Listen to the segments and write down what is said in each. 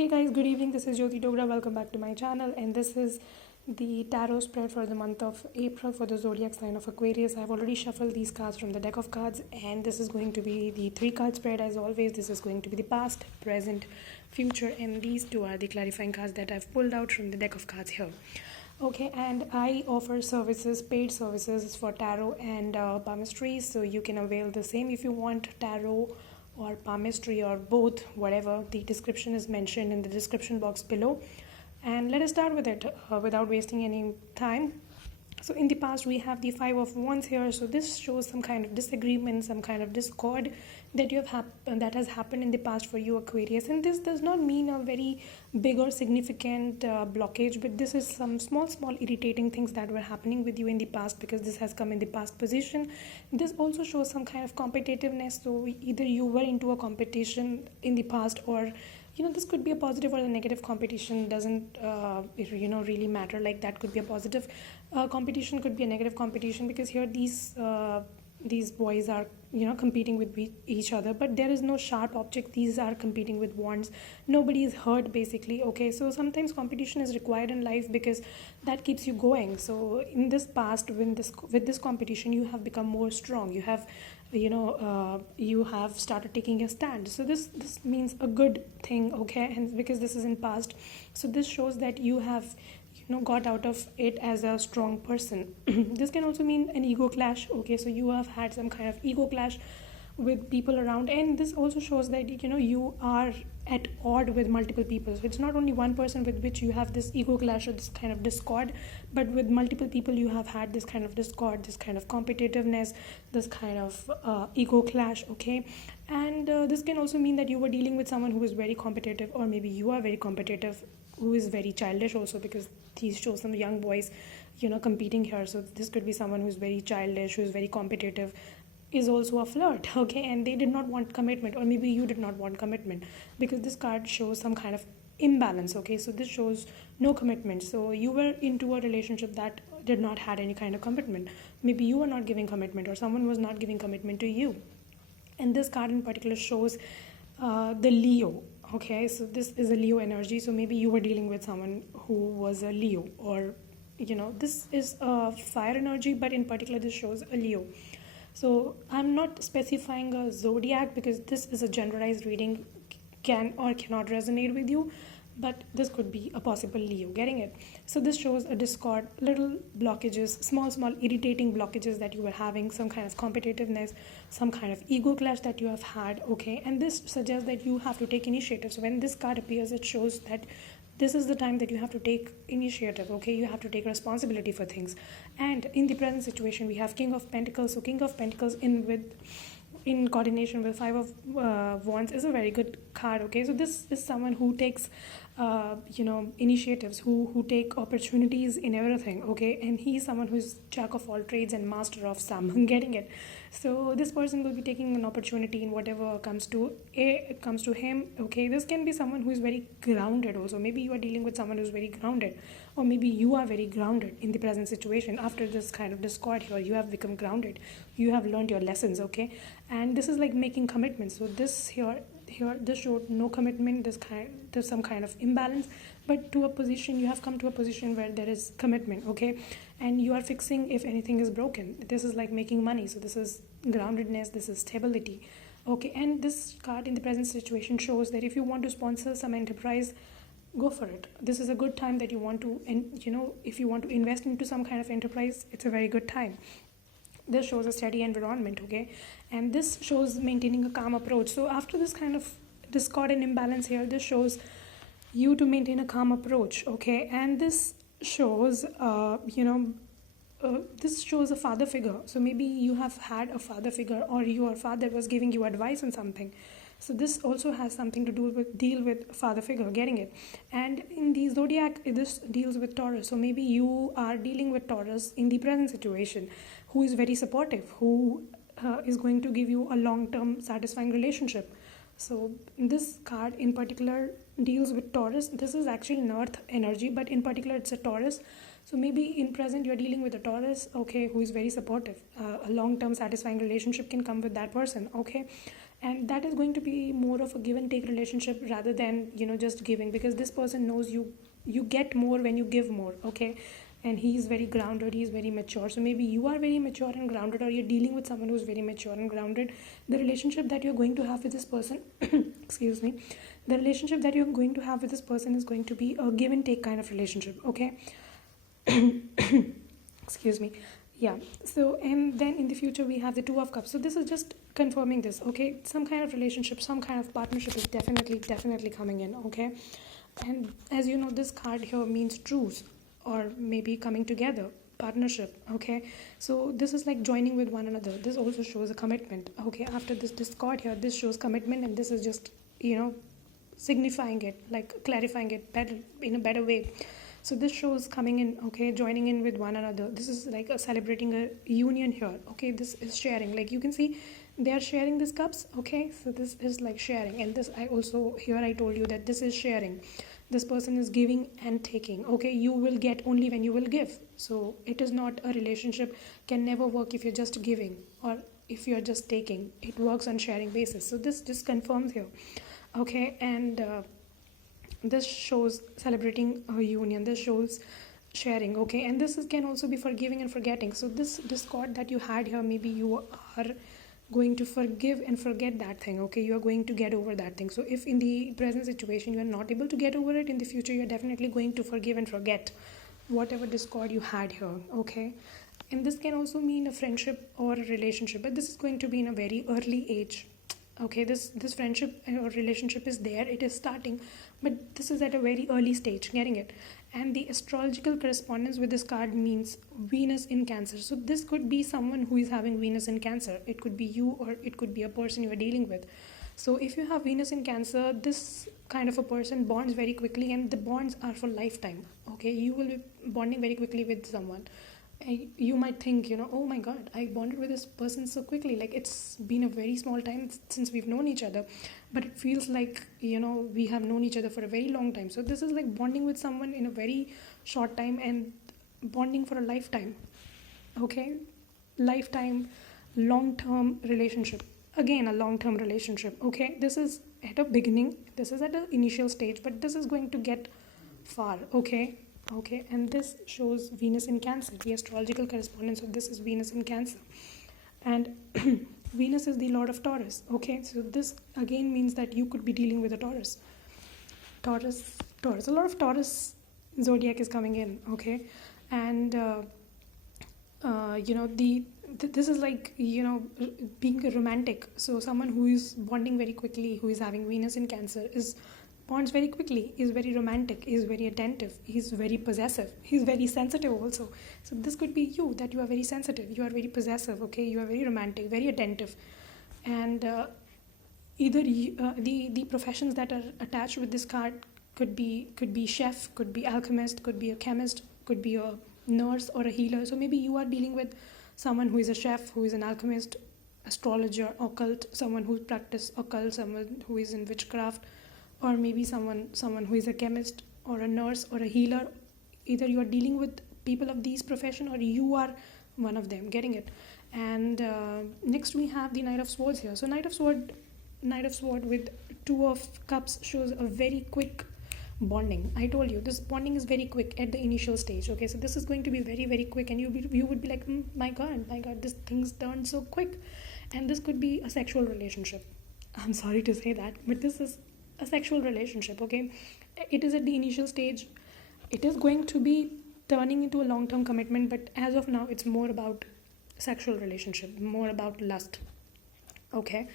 Hey guys, good evening. This is Jyoti Dogra. Welcome back to my channel, and this is the tarot spread for the month of April for the zodiac sign of Aquarius. I've already shuffled these cards from the deck of cards, and this is going to be the three-card spread as always. This is going to be the past, present, future, and these two are the clarifying cards that I've pulled out from the deck of cards here. Okay, and I offer services, paid services for tarot and palmistry, so you can avail the same if you want tarot or palmistry or both, whatever. The description is mentioned in the description box below, and let us start with it without wasting any time. So in the past we have the Five of Wands here, so this shows some kind of disagreement, some kind of discord that that has happened in the past for you, Aquarius. And this does not mean a very big or significant blockage, but this is some small irritating things that were happening with you in the past, because this has come in the past position. This also shows some kind of competitiveness, so either you were into a competition in the past, or this could be a positive or a negative competition. Doesn't really matter. Like, that could be a positive competition, could be a negative competition, because here these boys are competing with each other, but there is no sharp object. These are competing with wands. Nobody is hurt, basically. Okay, so sometimes competition is required in life because that keeps you going. So in this past, with this competition, you have become more strong. You have you have started taking a stand. So this means a good thing. Okay, and because this is in past, so this shows that you have got out of it as a strong person. This can also mean an ego clash. Okay, so you have had some kind of ego clash with people around, and this also shows that you are at odd with multiple people. So it's not only one person with which you have this ego clash or this kind of discord, but with multiple people you have had this kind of discord, this kind of competitiveness, this kind of ego clash. Okay, and this can also mean that you were dealing with someone who is very competitive, or maybe you are very competitive, who is very childish also, because these show some young boys competing here. So this could be someone who's very childish, who's very competitive, is also a flirt. Okay, and they did not want commitment, or maybe you did not want commitment, because this card shows some kind of imbalance. Okay, so this shows no commitment. So you were into a relationship that did not had any kind of commitment. Maybe you were not giving commitment, or someone was not giving commitment to you. And this card in particular shows the Leo. Okay, so this is a Leo energy. So maybe you were dealing with someone who was a Leo, or this is a fire energy, but in particular this shows a Leo. So I'm not specifying a zodiac because this is a generalized reading, can or cannot resonate with you, but this could be a possible Leo, getting it? So this shows a discord, little blockages, small irritating blockages that you were having, some kind of competitiveness, some kind of ego clash that you have had. Okay, and this suggests that you have to take initiative. So when this card appears, it shows that this is the time that you have to take initiative. Okay, you have to take responsibility for things. And in the present situation, we have King of Pentacles. So King of Pentacles in coordination with Five of Wands is a very good card. Okay, so this is someone who takes initiatives, who take opportunities in everything. Okay, and he's someone who's jack of all trades and master of some. Getting it? So this person will be taking an opportunity in whatever comes to him. Okay, this can be someone who is very grounded also. Maybe you are dealing with someone who's very grounded, or maybe you are very grounded in the present situation. After this kind of discord here, you have become grounded. You have learned your lessons. Okay, and this is like making commitments. So this here this showed no commitment. There's some kind of imbalance, but to a position, you have come to a position where there is commitment. Okay, and you are fixing if anything is broken. This is like making money. So this is groundedness, this is stability. Okay, and this card in the present situation shows that if you want to sponsor some enterprise, go for it. This is a good time that you want to, and if you want to invest into some kind of enterprise, it's a very good time. This shows a steady environment. Okay, and this shows maintaining a calm approach. So after this kind of discord and imbalance here, this shows you to maintain a calm approach. Okay, and this shows this shows a father figure. So maybe you have had a father figure, or your father was giving you advice on something. So this also has something to do with deal with father figure, getting it? And in the zodiac, this deals with Taurus. So maybe you are dealing with Taurus in the present situation, who is very supportive, who is going to give you a long-term satisfying relationship. So this card in particular deals with Taurus. This is actually an earth energy, but in particular it's a Taurus. So maybe in present you're dealing with a Taurus, okay, who is very supportive. A long-term satisfying relationship can come with that person. Okay, and that is going to be more of a give and take relationship rather than just giving, because this person knows you get more when you give more. Okay, and he is very grounded, he is very mature. So maybe you are very mature and grounded, or you're dealing with someone who's very mature and grounded. The relationship that you're going to have with this person excuse me, the relationship that you're going to have with this person is going to be a give and take kind of relationship. Okay, excuse me. Yeah, so and then in the future we have the Two of Cups. So this is just confirming this. Okay, some kind of relationship, some kind of partnership is definitely coming in. Okay, and as you know, this card here means truce, or maybe coming together, partnership. Okay, so this is like joining with one another. This also shows a commitment. Okay, after this discord here, this shows commitment, and this is just signifying it, like clarifying it better, in a better way. So this shows coming in. Okay, joining in with one another. This is like celebrating a union here. Okay, this is sharing, like you can see they are sharing these cups. Okay, so this is like sharing, and this I told you that this is sharing. This person is giving and taking. Okay, you will get only when you will give. So it is not a relationship, can never work if you're just giving or if you're just taking. It works on sharing basis. So this just confirms here. Okay, and this shows celebrating a union, this shows sharing. Okay, and this can also be forgiving and forgetting. So this discord that you had here, maybe you are going to forgive and forget that thing. Okay, you are going to get over that thing. So if in the present situation you are not able to get over it, in the future you are definitely going to forgive and forget whatever discord you had here. Okay, and this can also mean a friendship or a relationship, but this is going to be in a very early age. Okay, this friendship or relationship is there, it is starting, but this is at a very early stage, getting it. And the astrological correspondence with this card means Venus in Cancer. So this could be someone who is having Venus in Cancer. It could be you, or it could be a person you are dealing with. So if you have Venus in Cancer, this kind of a person bonds very quickly, and the bonds are for lifetime. Okay, you will be bonding very quickly with someone. You might think, oh my god, I bonded with this person so quickly, like it's been a very small time since we've known each other, but it feels like we have known each other for a very long time. So this is like bonding with someone in a very short time and bonding for a lifetime. Okay, lifetime, long-term relationship, again a long-term relationship. Okay, this is at a beginning, this is at an initial stage, but this is going to get far. Okay, and this shows Venus in Cancer. The astrological correspondence of this is Venus in Cancer. And Venus is the Lord of Taurus. Okay, so this again means that you could be dealing with a Taurus. A lot of Taurus zodiac is coming in. Okay, and this is like being a romantic. So someone who is bonding very quickly, who is having Venus in Cancer, bonds very quickly, is very romantic, is very attentive, he's very possessive, he's very sensitive also. So this could be you, that you are very sensitive, you are very possessive. Okay, you are very romantic, very attentive. And either the professions that are attached with this card could be chef, could be alchemist, could be a chemist, could be a nurse or a healer. So maybe you are dealing with someone who is a chef, who is an alchemist, astrologer, occult, someone who practices occult, someone who is in witchcraft, or maybe someone who is a chemist or a nurse or a healer. Either you are dealing with people of these profession, or you are one of them, getting it. And next we have the Knight of Swords here. So Knight of Sword with Two of Cups shows a very quick bonding. I told you, this bonding is very quick at the initial stage. Okay, so this is going to be very, very quick, and you would be like, my god, this thing's turned so quick. And this could be a sexual relationship. I'm sorry to say that, but this is a sexual relationship. Okay, it is at the initial stage, it is going to be turning into a long-term commitment, but as of now it's more about sexual relationship, more about lust. Okay,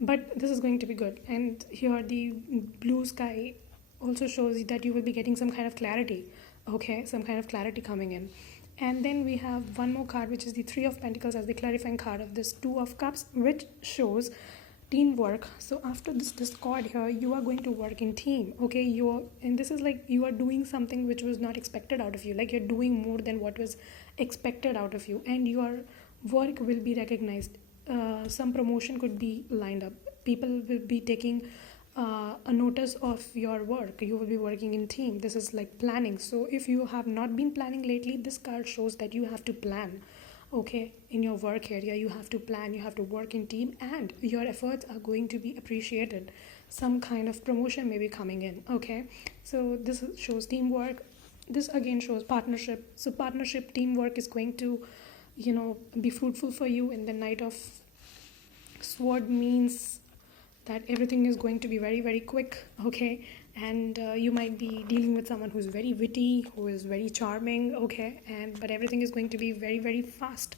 but this is going to be good. And here the blue sky also shows that you will be getting some kind of clarity. Okay, some kind of clarity coming in. And then we have one more card, which is the Three of Pentacles, as the clarifying card of this Two of Cups, which shows teamwork. So after this discord here, you are going to work in team. Okay, and this is like you are doing something which was not expected out of you, like you're doing more than what was expected out of you, and your work will be recognized. Some promotion could be lined up, people will be taking a notice of your work, you will be working in team. This is like planning. So if you have not been planning lately, this card shows that you have to plan. okay? In your work area, you have to plan, you have to work in team, and your efforts are going to be appreciated. Some kind of promotion may be coming in, okay? So this shows teamwork. This again shows partnership. So partnership, teamwork is going to, be fruitful for you. In the Knight of Sword means that everything is going to be very, very quick, okay? And you might be dealing with someone who's very witty, who is very charming, okay? But everything is going to be very, very fast,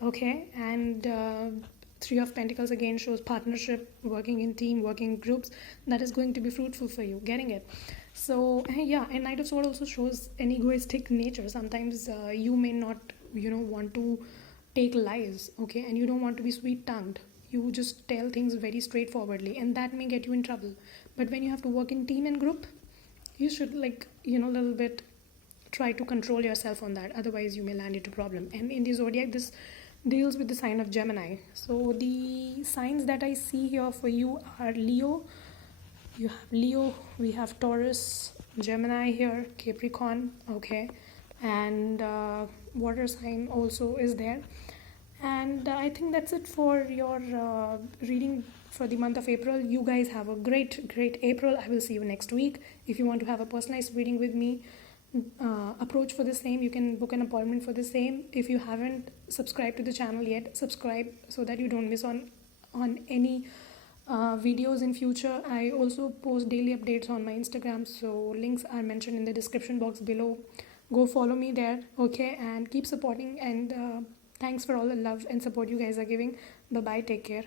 okay? And Three of Pentacles again shows partnership, working in team, working in groups. That is going to be fruitful for you, getting it. So yeah, and Knight of Sword also shows an egoistic nature. Sometimes you may not, want to take lies, okay? And you don't want to be sweet-tongued. You just tell things very straightforwardly, and that may get you in trouble. But when you have to work in team and group, you should little bit try to control yourself on that. Otherwise you may land into problem. And in the zodiac, this deals with the sign of Gemini. So the signs that I see here for you are Leo. You have Leo, we have Taurus, Gemini here, Capricorn, okay? And water sign also is there. And I think that's it for your reading for the month of April. You guys have a great April. I will see you next week. If you want to have a personalized reading with me, approach for the same. You can book an appointment for the same. If you haven't subscribed to the channel yet, subscribe so that you don't miss on any videos in future. I also post daily updates on my Instagram, so links are mentioned in the description box below. Go follow me there, okay? And keep supporting, and thanks for all the love and support you guys are giving. Bye bye, take care.